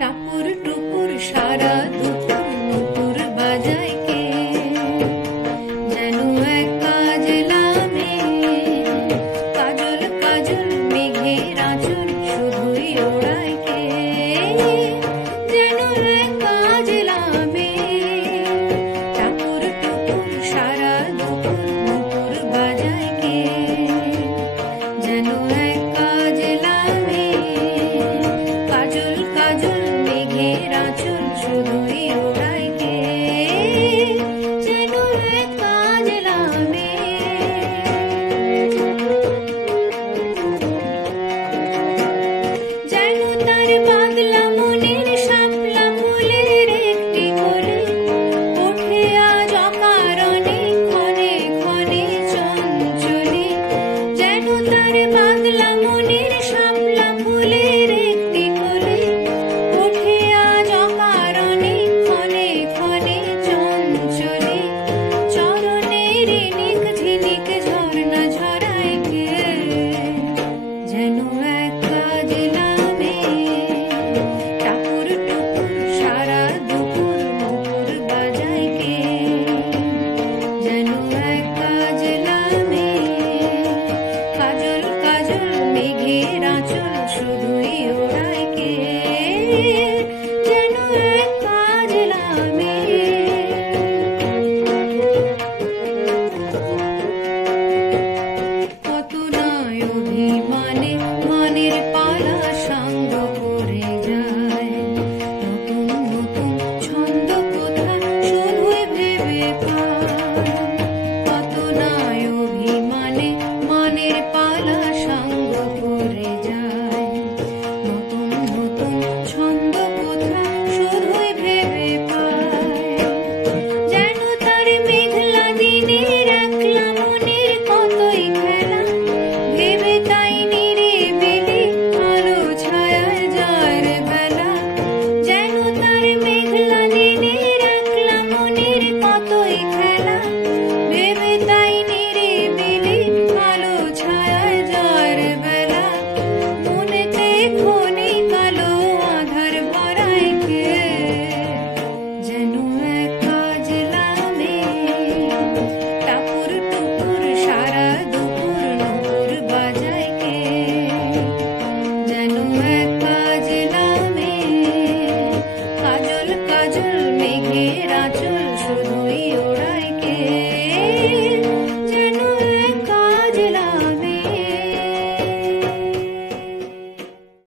টাপুর টুপুর সারা দুপুর নুপুর বাজায় কে, যেন এক কাজলা মেয়ে। কাজল কাজল মেঘের আঁচল শুধুই ওড়ায় কে, যেন এক কাজলা মেয়ে। টাপুর টুপুর সারা দুপুর নুপুর বাজায় কে, যেন এক কাজলা মেয়ে। কাজল কাজল মেঘের আঁচল শুধুই